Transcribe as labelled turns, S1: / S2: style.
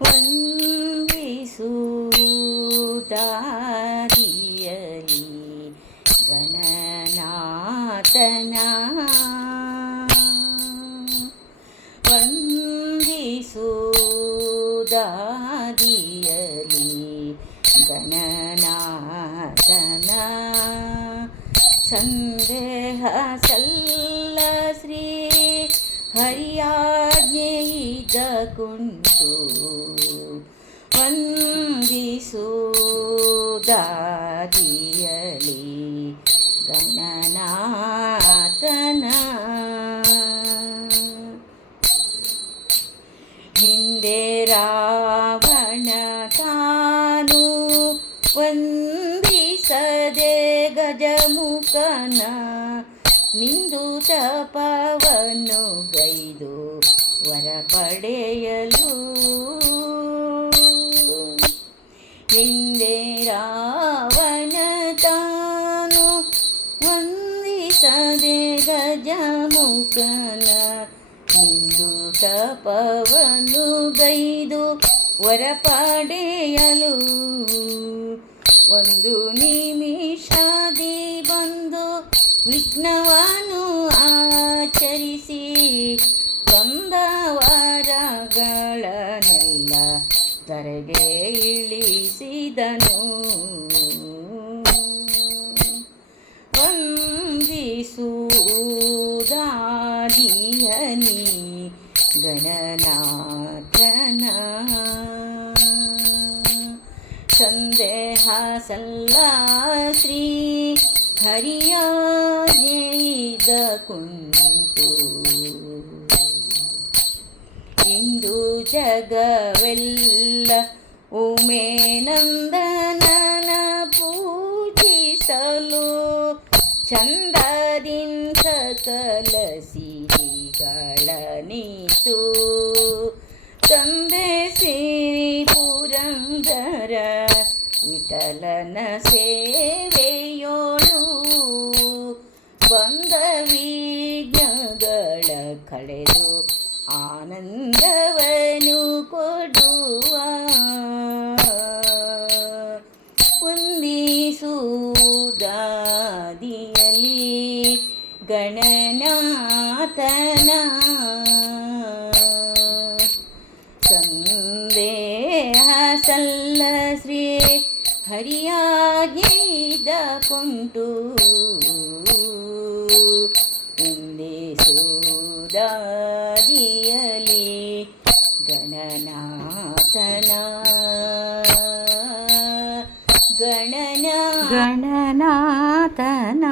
S1: ವಂದಿಸುತ್ತಾದಿಯಲಿ ಗಣನಾಥನ. ವಂದಿಸುವುದಾದಿಯಲಿ ಗಣನಾಥನ. ಸಂದೇಹ ಹರಿಯಾಜ್ಞೆಯಿದ ಕುಂಟು ವಂದಿಸೋದಾದಿಯಲಿ ಗಣನಾತನ ಹಿಂದೆ ರಾವಣ ತಾನು ವಂದಿಸದೆ ಗಜಮುಖನ ನಿಂದು ತಪವನ್ನು ಗೈದು ವರ ಪಡೆಯಲು ಹಿಂದೆ ರಾವಣ ತಾನು ವಂದಿಸದೆ ಗಜಮುಖನ. ನಿಂದು ತಪವನ್ನು ಗೈದು ವರ ಪಡೆಯಲು ಒಂದು ನಿಮಿಷದಿ ವಿಘ್ನವನ್ನು ಆಚರಿಸಿ ಬಂದ ವರಗಳನ್ನೆಲ್ಲ ತರೆಗೆ ಇಳಿಸಿದನು. ವಂದಿಸುದಾದಿಯನಿ ಗಣನಾಥನ ಸಂದೇಹ ಸಲ್ಲ ಶ್ರೀ ಹರಿಯಾಜೆಯಿದ ಕುಂಟು ಇಂದು ಜಗವೆಲ್ಲ ಉಮೇನಂದನನ ಪೂಜಿಸಲು ಚಂದದಿನ್ ಸಕಲ ಸಿರಿಗಳ ನೀತು ತಂದೆ ಸಿರಿ ಪುರಂದರ ವಿಠಲನ ಸೇವೆಯೋಳು ಬಂದ ವಿಘ್ನಗಳ ಕಳೆದು ಆನಂದವನು ಕೊಡುವ. ವಂದಿಸುವುದಾದಿಯಲಿ ಗಣನಾಥನ ಸಂದೇಹ ಸಲ್ಲ ಶ್ರೀ ಹರಿಯಾಗಿದ ಕುಂಟು ಗಣನ ಗಣನಾಥನ